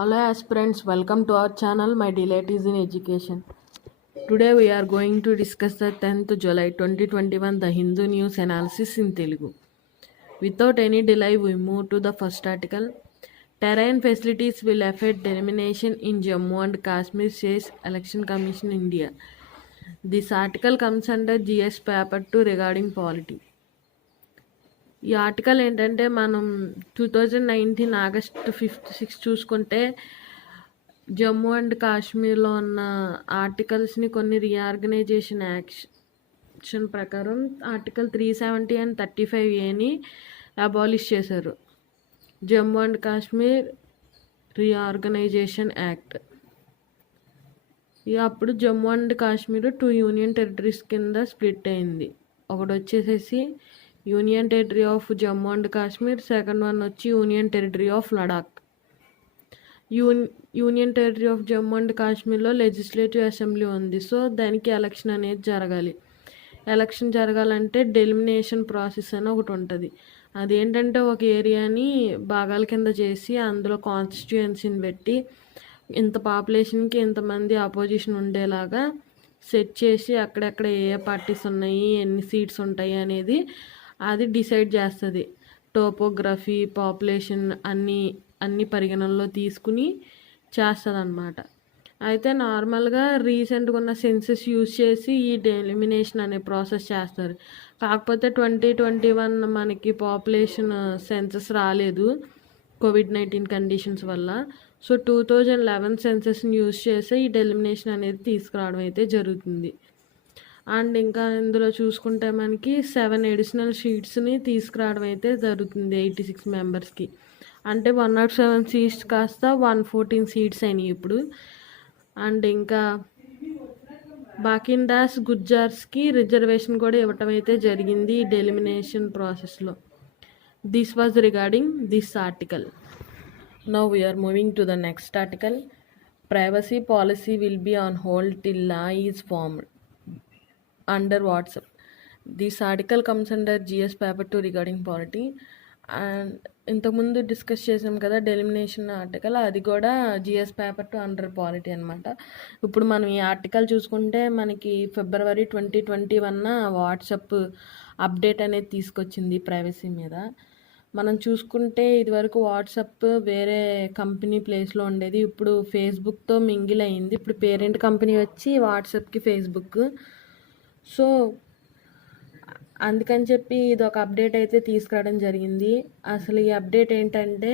Hello aspirants, welcome to our channel. My delight is in education. Today we are going to discuss the 10th July 2021 The Hindu News Analysis in Telugu. Without any delay, we move to the first article. Terrain facilities will affect elimination in Jammu and Kashmir, says Election Commission India. This article comes under GS paper 2 regarding polity. ఈ article ఏంటంటే మనం 2019 August 5-6 చూసుకుంటే Jammu and కాశ్మీర్లో ఉన్న ఆర్టికల్స్ని కొన్ని reorganisation action ప్రకారం article 370 and 35A abolish చేశారు. Jammu and Kashmir reorganisation act. అప్పుడు Jammu and Kashmir 2 union territories కింద స్ప్లిట్ అయింది. ఒకటి వచ్చేసేసి union territory of Jammu and Kashmir, second one వచ్చి union territory of Ladakh. Union territory of Jammu and కాశ్మీర్లో లెజిస్లేటివ్ అసెంబ్లీ ఉంది. సో దానికి ఎలక్షన్ అనేది జరగాలి. ఎలక్షన్ జరగాలంటే డెలిమినేషన్ ప్రాసెస్ అని ఒకటి ఉంటుంది. అదేంటంటే ఒక ఏరియాని భాగాల కింద చేసి అందులో కాన్స్టిట్యుయెన్సీని పెట్టి ఇంత పాపులేషన్కి ఇంతమంది ఆపోజిషన్ ఉండేలాగా సెట్ చేసి అక్కడెక్కడ ఏ పార్టీస్ ఉన్నాయి, ఎన్ని సీట్స్ ఉంటాయి అనేది అది డిసైడ్ చేస్తుంది. టోపోగ్రఫీ, పాపులేషన్ అన్ని పరిగణనలో తీసుకుని చేస్తుంది అన్నమాట. అయితే నార్మల్గా రీసెంట్గా ఉన్న సెన్సెస్ యూజ్ చేసి ఈ డెలిమినేషన్ అనే ప్రాసెస్ చేస్తారు. కాకపోతే 2021 మనకి పాపులేషన్ సెన్సెస్ రాలేదు COVID-19 కండిషన్స్ వల్ల. సో 2011 సెన్సెస్ని యూజ్ చేసి ఈ డెలిమినేషన్ అనేది తీసుకురావడం అయితే జరుగుతుంది. అండ్ ఇంకా ఇందులో చూసుకుంటే మనకి 7 అడిషనల్ సీట్స్ని తీసుకురావడం అయితే జరుగుతుంది 86 మెంబర్స్కి. అంటే 107 సీట్స్ కాస్త 114 సీట్స్ అయినాయి ఇప్పుడు. అండ్ ఇంకా బాకిండాస్, గుజ్జార్స్కి రిజర్వేషన్ కూడా ఇవ్వటం అయితే జరిగింది ఈ డెలిమినేషన్ ప్రాసెస్లో. This was regarding this article. Now we are moving to the next article. Privacy policy will be on hold till law is formed under WhatsApp. This article comes under GS paper 2 regarding polity. And ఇంతకుముందు discuss చేసాం కదా డెలిమినేషన్ article, అది కూడా GS paper 2 under polity అనమాట. ఇప్పుడు మనం ఈ article చూసుకుంటే మనకి February 2021 వాట్సాప్ అప్డేట్ అనేది తీసుకొచ్చింది ప్రైవసీ మీద. మనం చూసుకుంటే ఇదివరకు వాట్సాప్ వేరే కంపెనీ ప్లేస్లో ఉండేది. ఇప్పుడు ఫేస్బుక్తో మింగిల్ అయింది. ఇప్పుడు పేరెంట్ కంపెనీ వచ్చి వాట్సాప్కి ఫేస్బుక్. సో అందుకని చెప్పి ఇది ఒక అప్డేట్ అయితే తీసుకురావడం జరిగింది. అసలు ఈ అప్డేట్ ఏంటంటే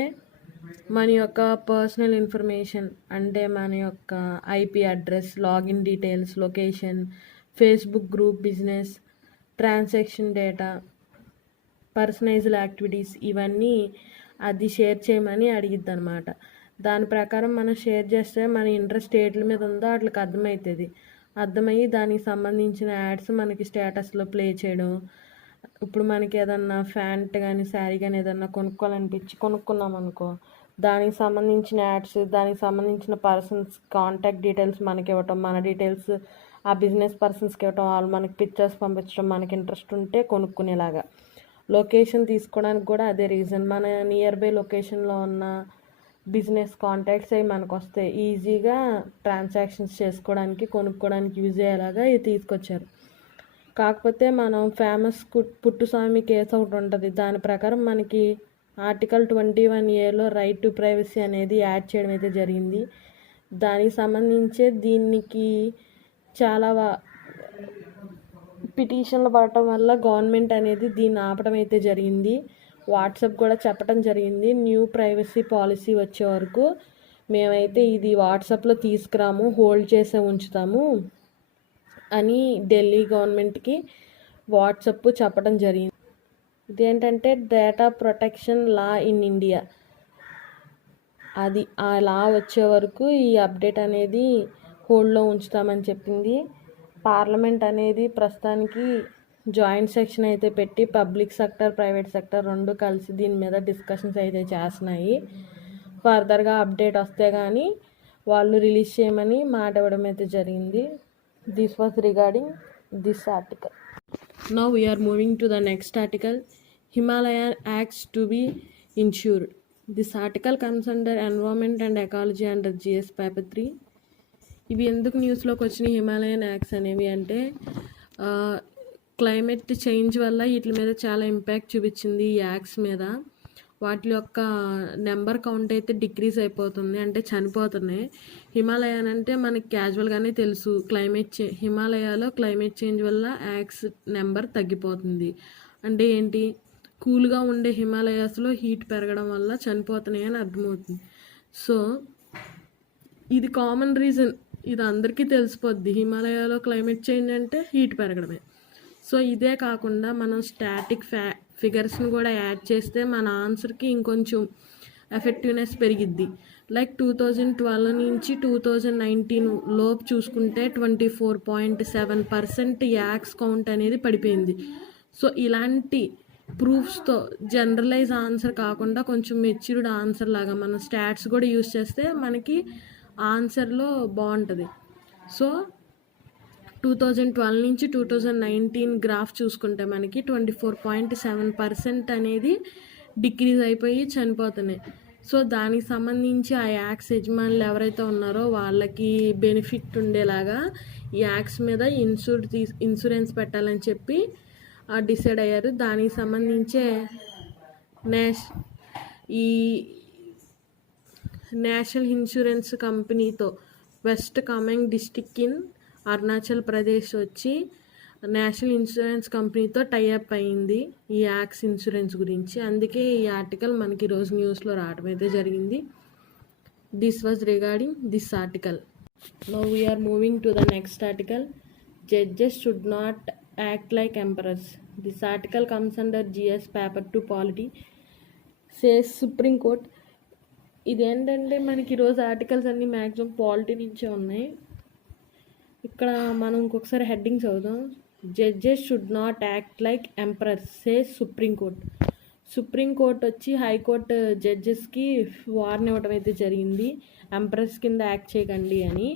మన యొక్క పర్సనల్ ఇన్ఫర్మేషన్, అంటే మన యొక్క IP address, login details, location, Facebook group, business, transaction data, personalised activities ఇవన్నీ అది షేర్ చేయమని అడిగిద్ది అనమాట. దాని ప్రకారం మనం షేర్ చేస్తే మన ఇంట్రెస్ట్ ఏట్ల మీద ఉందో వాటికి అర్థమయ్యి దానికి సంబంధించిన యాడ్స్ మనకి స్టేటస్లో ప్లే చేయడం. ఇప్పుడు మనకి ఏదన్నా ప్యాంట్ కానీ శారీ కానీ ఏదన్నా కొనుక్కోవాలనిపించి కొనుక్కున్నాం అనుకో, దానికి సంబంధించిన యాడ్స్, దానికి సంబంధించిన పర్సన్స్ కాంటాక్ట్ డీటెయిల్స్ మనకి ఇవ్వటం, మన డీటెయిల్స్ ఆ బిజినెస్ పర్సన్స్కి ఇవ్వటం, వాళ్ళు మనకి పిక్చర్స్ పంపించడం, మనకి ఇంట్రెస్ట్ ఉంటే కొనుక్కునేలాగా. లొకేషన్ తీసుకోవడానికి కూడా అదే రీజన్. మన నియర్ బై లొకేషన్లో ఉన్న బిజినెస్ కాంటాక్ట్స్ అవి మనకు వస్తాయి. ఈజీగా ట్రాన్సాక్షన్స్ చేసుకోవడానికి, కొనుక్కోవడానికి యూజ్ అయ్యేలాగా ఇది తీసుకొచ్చారు. కాకపోతే మనం ఫేమస్ పుట్టుస్వామి కేసు ఒకటి ఉంటుంది. దాని ప్రకారం మనకి article 21A right to privacy అనేది యాడ్ చేయడం అయితే జరిగింది. దానికి సంబంధించే దీనికి చాలా పిటిషన్లు పడటం వల్ల గవర్నమెంట్ అనేది దీన్ని ఆపడం అయితే జరిగింది. వాట్సాప్ కూడా చెప్పడం జరిగింది, న్యూ ప్రైవసీ పాలసీ వచ్చే వరకు మేమైతే ఇది వాట్సాప్లో తీసుకురాము, హోల్డ్ చేసే ఉంచుతాము అని ఢిల్లీ గవర్నమెంట్కి వాట్సాప్ చెప్పడం జరిగింది. ఇదేంటంటే data protection law in India, అది ఆ లా వచ్చే వరకు ఈ అప్డేట్ అనేది హోల్డ్లో ఉంచుతామని చెప్పింది. పార్లమెంట్ అనేది ప్రస్తుతానికి జాయింట్ సెక్షన్ అయితే పెట్టి పబ్లిక్ సెక్టర్, ప్రైవేట్ సెక్టర్ రెండు కలిసి దీని మీద డిస్కషన్స్ అయితే చేస్తున్నాయి. ఫర్దర్గా అప్డేట్ వస్తే కానీ వాళ్ళు రిలీజ్ చేయమని మాట ఇవ్వడం అయితే జరిగింది. This was regarding this article. Now we're moving to the next article. Himalayan yaks to be insured. This article comes under environment and ecology under GS paper 3. ఇవి ఎందుకు న్యూస్లోకి వచ్చినాయి హిమాలయన్ యాక్స్ అనేవి అంటే క్లైమేట్ చేంజ్ వల్ల వీటి మీద చాలా impact చూపించింది ఈ యాక్స్ మీద. వాటి యొక్క నెంబర్ కౌంట్ అయితే డిక్రీజ్ అయిపోతుంది, అంటే చనిపోతున్నాయి. హిమాలయన్ అంటే మనకి క్యాజువల్గానే తెలుసు, హిమాలయాలో క్లైమేట్ చేంజ్ వల్ల యాక్స్ నెంబర్ తగ్గిపోతుంది. అంటే ఏంటి, కూల్గా ఉండే హిమాలయాస్లో హీట్ పెరగడం వల్ల చనిపోతున్నాయి అని అర్థమవుతుంది. సో ఇది కామన్ రీజన్, ఇది అందరికీ తెలిసిపోద్ది. హిమాలయాలో క్లైమేట్ చేంజ్ అంటే హీట్ పెరగడమే. సో ఇదే కాకుండా మనం స్టాటిక్ ఫిగర్స్ని కూడా యాడ్ చేస్తే మన ఆన్సర్కి ఇంకొంచెం ఎఫెక్టివ్నెస్ పెరిగిద్ది. లైక్ 2012 నుంచి 2019 లోపు చూసుకుంటే 24.7% యాక్స్ కౌంట్ అనేది పడిపోయింది. సో ఇలాంటి ప్రూఫ్స్తో జనరలైజ్ ఆన్సర్ కాకుండా కొంచెం మెచ్యూర్డ్ ఆన్సర్ లాగా మనం స్టాట్స్ కూడా యూస్ చేస్తే మనకి ఆన్సర్లో బాగుంటుంది. సో 2012 నుంచి 2019 గ్రాఫ్ చూసుకుంటే మనకి 24.7% అనేది డిక్రీజ్ అయిపోయి చనిపోతున్నాయి. సో దానికి సంబంధించి ఆ యాక్స్ యజమానులు ఎవరైతే ఉన్నారో వాళ్ళకి బెనిఫిట్ ఉండేలాగా ఈ యాక్స్ మీద ఇన్సూరెన్స్ పెట్టాలని చెప్పి డిసైడ్ అయ్యారు. దానికి సంబంధించే ఈ నేషనల్ ఇన్సూరెన్స్ కంపెనీతో west Kameng district in Arunachal Pradesh వచ్చి నేషనల్ ఇన్సూరెన్స్ కంపెనీతో టైఅప్ అయింది ఈ యాక్స్ ఇన్సూరెన్స్ గురించి. అందుకే ఈ ఆర్టికల్ మనకి ఈరోజు న్యూస్లో రావడం అయితే జరిగింది. This was regarding this article. Now we're moving to the next article. Judges should not act like emperors. This article comes under GS paper 2 polity says supreme court. ఇదేంటంటే మనకి ఈరోజు ఆర్టికల్స్ అన్నీ మ్యాక్సిమం పాలిటీ నుంచే ఉన్నాయి. ఇక్కడ మనం ఇంకొకసారి heading చదువుదాం. Judges should not act like emperors says supreme court. Supreme court వచ్చి హైకోర్టు జడ్జెస్కి వార్న్ ఇవ్వడం అయితే జరిగింది, ఎంపరర్స్ కింద యాక్ట్ చేయకండి అని.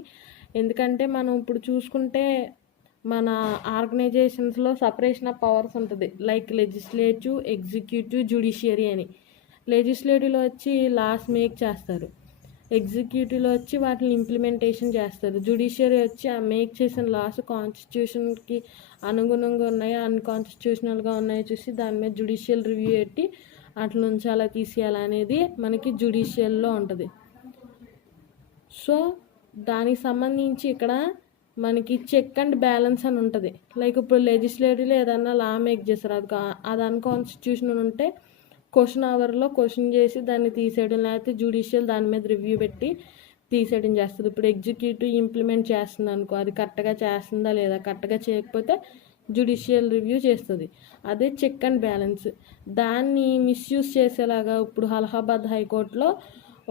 ఎందుకంటే మనం ఇప్పుడు చూసుకుంటే మన ఆర్గనైజేషన్స్లో సపరేషన్ ఆఫ్ పవర్స్ ఉంటుంది. లైక్ లెజిస్లేటివ్, ఎగ్జిక్యూటివ్, జ్యుడిషియరీ అని. లెజిస్లేటివ్లో వచ్చి లాస్ మేక్ చేస్తారు, ఎగ్జిక్యూటివ్లో వచ్చి వాటిని ఇంప్లిమెంటేషన్ చేస్తారు, జ్యుడిషియరీ వచ్చి ఆ మేక్ చేసిన లాస్ కాన్స్టిట్యూషన్కి అనుగుణంగా ఉన్నాయా అన్కాన్స్టిట్యూషనల్గా ఉన్నాయో చూసి దాని మీద జ్యుడిషియల్ రివ్యూ పెట్టి అట్ల నుంచి అలా తీసేయాలనేది మనకి జ్యుడిషియల్లో ఉంటుంది. సో దానికి సంబంధించి ఇక్కడ మనకి చెక్ అండ్ బ్యాలెన్స్ అని ఉంటుంది. లైక్ ఇప్పుడు లెజిస్లేటివ్లో ఏదన్నా లా మేక్ చేస్తారు, అది అన్కాన్స్టిట్యూషనల్ ఉంటే క్వశ్చన్ అవర్లో క్వశ్చన్ చేసి దాన్ని తీసేయడం, లేకపోతే జ్యుడిషియల్ దాని మీద రివ్యూ పెట్టి తీసేయడం చేస్తుంది. ఇప్పుడు ఎగ్జిక్యూటివ్ ఇంప్లిమెంట్ చేస్తుంది అనుకో, అది కరెక్ట్గా చేస్తుందా లేదా, కరెక్ట్గా చేయకపోతే జ్యుడిషియల్ రివ్యూ చేస్తుంది. అదే చెక్ అండ్ బ్యాలెన్స్. దాన్ని మిస్యూజ్ చేసేలాగా ఇప్పుడు అలహాబాద్ హైకోర్టులో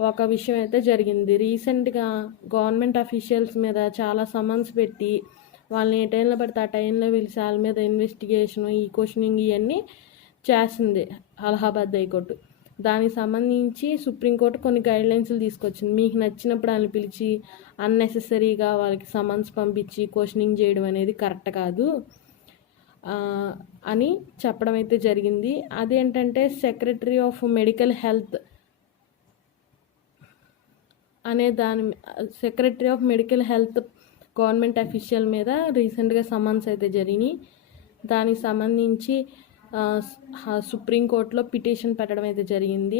ఒక విషయం అయితే జరిగింది. రీసెంట్గా గవర్నమెంట్ అఫీషియల్స్ మీద చాలా సమన్స్ పెట్టి వాళ్ళని ఏ టైంలో పడితే ఆ టైంలో పిలిచి వాళ్ళ మీద ఇన్వెస్టిగేషన్, ఈ క్వశ్చనింగ్ ఇవన్నీ చేసింది అలహాబాద్ హైకోర్టు. దానికి సంబంధించి సుప్రీంకోర్టు కొన్ని గైడ్లైన్స్లు తీసుకొచ్చింది. మీకు నచ్చినప్పుడు వాళ్ళని పిలిచి అన్నెసెసరీగా వాళ్ళకి సమన్స్ పంపించి క్వశ్చనింగ్ చేయడం అనేది కరెక్ట్ కాదు అని చెప్పడం అయితే జరిగింది. అదేంటంటే సెక్రటరీ ఆఫ్ మెడికల్ హెల్త్ అనే secretary of medical health government official మీద రీసెంట్గా సమన్స్ అయితే జరిగినాయి. దానికి సంబంధించి సుప్రీంకోర్టులో పిటిషన్ పెట్టడం అయితే జరిగింది.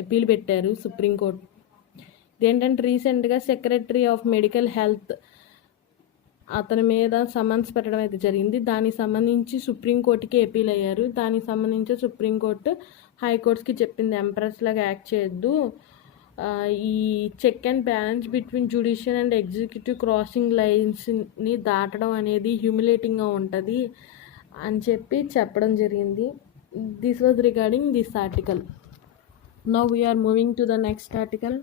అపీల్ పెట్టారు సుప్రీంకోర్టు. ఇదేంటంటే రీసెంట్గా సెక్రటరీ ఆఫ్ మెడికల్ హెల్త్ అతని మీద సమన్స్ పెట్టడం అయితే జరిగింది. దానికి సంబంధించి సుప్రీంకోర్టుకి అపీల్ అయ్యారు. దానికి సంబంధించి సుప్రీంకోర్టు హైకోర్ట్స్కి చెప్పింది, ఎంప్రెస్ లాగా యాక్ట్ చేయొద్దు, ఈ check and balance between judicial and executive crossing లైన్స్ని దాటడం అనేది హ్యూమిలేటింగ్గా ఉంటుంది అని చెప్పి చెప్పడం జరిగింది. This was regarding this article. Now we're moving to the next article.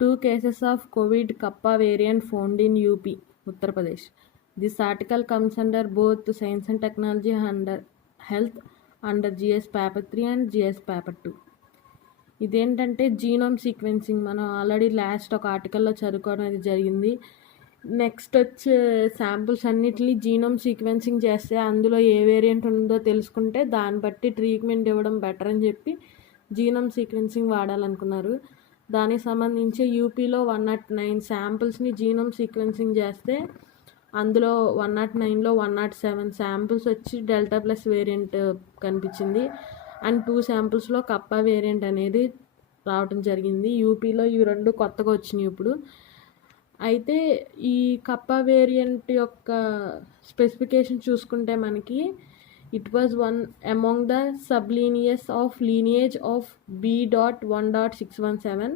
2 cases of COVID Kappa variant found in UP, Uttar Pradesh. This article comes under both Science and Technology and Health under GS Paper 3 and GS Paper 2. ఇదేంటంటే genome sequencing. మనం already last ఒక ఆర్టికల్లో చదువుకోవడం అనేది జరిగింది. Next వచ్చే samples అన్నిటిని genome sequencing చేస్తే అందులో ఏ వేరియంట్ ఉందో తెలుసుకుంటే దాన్ని బట్టి ట్రీట్మెంట్ ఇవ్వడం బెటర్ అని చెప్పి జీనోమ్ సీక్వెన్సింగ్ వాడాలనుకున్నారు. దానికి సంబంధించి యూపీలో 109 శాంపిల్స్ని జీనోమ్ సీక్వెన్సింగ్ చేస్తే అందులో 109లో 107 శాంపిల్స్ వచ్చి డెల్టా ప్లస్ వేరియంట్ కనిపించింది. అండ్ 2 శాంపిల్స్లో కప్పా వేరియంట్ అనేది రావటం జరిగింది. యూపీలో ఇవి 2 కొత్తగా వచ్చినాయి ఇప్పుడు. అయితే ఈ కప్పా వేరియంట్ యొక్క స్పెసిఫికేషన్ చూసుకుంటే మనకి it was one among the sublineages of lineage of B.1.617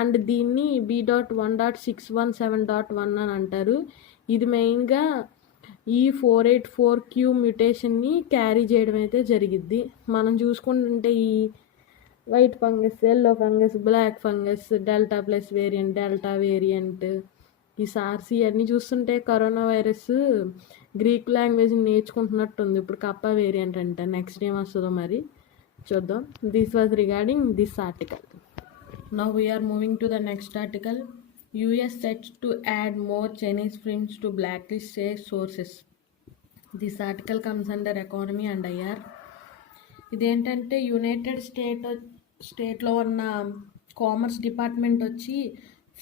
and దీన్ని B.1.617.1 అని అంటారు. ఇది మెయిన్గా ఈ 484Q మ్యుటేషన్ని క్యారీ చేయడం అయితే జరిగిద్ది. మనం చూసుకుంటుంటే ఈ white fungus, yellow fungus, black fungus, delta plus variant, delta variant, ఈ సార్స్ ఇవన్నీ చూస్తుంటే కరోనా వైరస్ గ్రీక్ లాంగ్వేజ్ నేర్చుకుంటున్నట్టుంది. ఇప్పుడు కప్పా వేరియంట్ అంటే నెక్స్ట్ ఏం వస్తుందో మరి చూద్దాం. This was regarding this article. Now we're moving to the next article. US set to add more Chinese films to blacklist, say sources. This article comes under economy and IR. ఇదేంటంటే United స్టేట్లో ఉన్న commerce department వచ్చి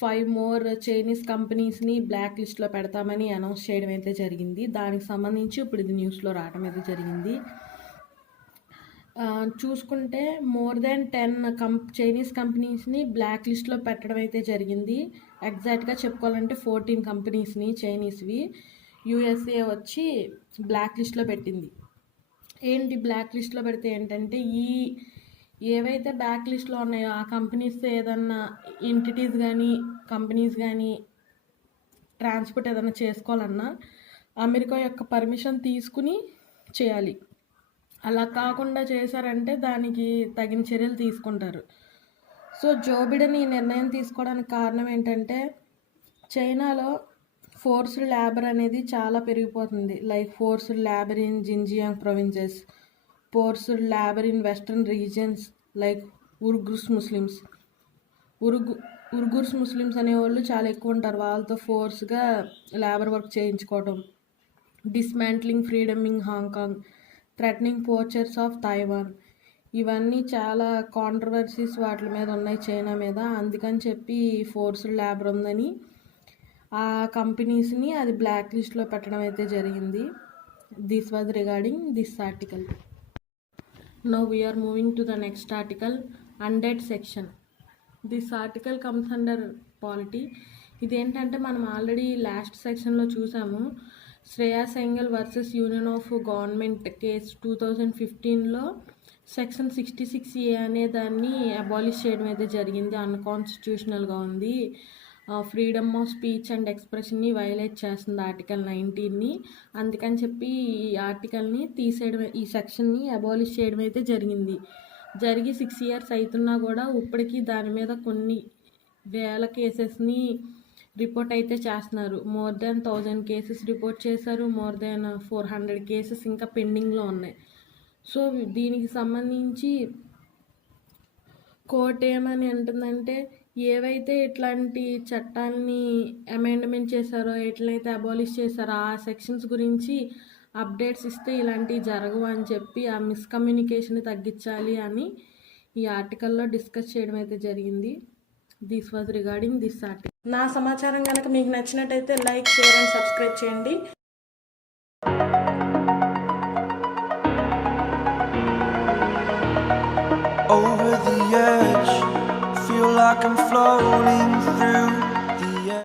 5 more Chinese కంపెనీస్ని black లిస్ట్లో పెడతామని announce చేయడం అయితే జరిగింది. దానికి సంబంధించి ఇప్పుడు ఇది న్యూస్లో రావడం అయితే జరిగింది. చూసుకుంటే మోర్ దెన్ 10 చైనీస్ కంపెనీస్ని బ్లాక్ లిస్ట్లో పెట్టడం అయితే జరిగింది. ఎగ్జాక్ట్గా చెప్పుకోవాలంటే 14 కంపెనీస్ని చైనీస్వి USA వచ్చి బ్లాక్ లిస్ట్లో పెట్టింది. ఏంటి బ్లాక్ లిస్ట్లో పెడితే ఏంటంటే ఏవైతే బ్లాక్ లిస్ట్లో ఉన్నాయో ఆ కంపెనీస్ ఏదన్నా ఎంటిటీస్ కానీ కంపెనీస్ కానీ ట్రాన్స్పోర్ట్ ఏదైనా చేసుకోవాలన్నా అమెరికా యొక్క పర్మిషన్ తీసుకుని చేయాలి. అలా కాకుండా చేశారంటే దానికి తగిన చర్యలు తీసుకుంటారు. సో జో బిడెన్ ఈ నిర్ణయం తీసుకోవడానికి కారణం ఏంటంటే చైనాలో ఫోర్స్డ్ లేబర్ అనేది చాలా పెరిగిపోతుంది. Like forced labour in Xinjiang provinces, forced labour in western regions like Uyghurs Muslims అనేవాళ్ళు చాలా ఎక్కువ ఉంటారు. వాళ్ళతో ఫోర్స్గా లేబర్ వర్క్ చేయించుకోవడం, dismantling freedom in Hong Kong, threatening poachers of Taiwan, ఇవన్నీ చాలా కాంట్రవర్సీస్ వాటి మీద ఉన్నాయి చైనా మీద. అందుకని చెప్పి ఫోర్స్డ్ లేబర్ ఉందని ఆ కంపెనీస్ని అది బ్లాక్ లిస్ట్లో పెట్టడం అయితే జరిగింది. This was regarding this article. Now we're moving to the next article, అన్డెడ్ section. This article comes under polity. ఇదేంటంటే మనం ఆల్రెడీ లాస్ట్ సెక్షన్లో చూసాము. Shreya Singhal versus union of government case 2015లో సెక్షన్ 66A అనే దాన్ని అబాలిష్ చేయడం అయితే జరిగింది. అన్కాన్స్టిట్యూషనల్గా ఉంది. ఫ్రీడమ్ ఆఫ్ స్పీచ్ అండ్ ఎక్స్ప్రెషన్ని వైలేట్ చేస్తుంది ఆర్టికల్ 19ని. అందుకని చెప్పి ఈ ఆర్టికల్ని తీసేయడం, ఈ సెక్షన్ని అబాలిష్ చేయడం అయితే జరిగింది. జరిగి 6 years అవుతున్నా కూడా ఇప్పటికీ దాని మీద కొన్ని వేల కేసెస్ని రిపోర్ట్ అయితే చేస్తున్నారు. మోర్ దెన్ 1000 కేసెస్ రిపోర్ట్ చేశారు. మోర్ దెన్ 400 కేసెస్ ఇంకా పెండింగ్లో ఉన్నాయి. సో దీనికి సంబంధించి కోర్ట్ ఏమని అంటుందంటే ఏవైతే ఇట్లాంటి చట్టాలని అమెండ్మెంట్ చేశారో, ఎట్లయితే అబాలిష్ చేశారో ఆ సెక్షన్స్ గురించి అప్డేట్స్ ఇస్తే ఇలాంటివి జరగవు అని చెప్పి ఆ మిస్కమ్యూనికేషన్ తగ్గించాలి అని ఈ ఆర్టికల్లో డిస్కస్ చేయడం అయితే జరిగింది. This was regarding this article. నా సమాచారం కనుక మీకు నచ్చినట్టయితే లైక్, షేర్ అండ్ సబ్స్క్రైబ్ చేయండి. Over the edge, feel like I'm floating through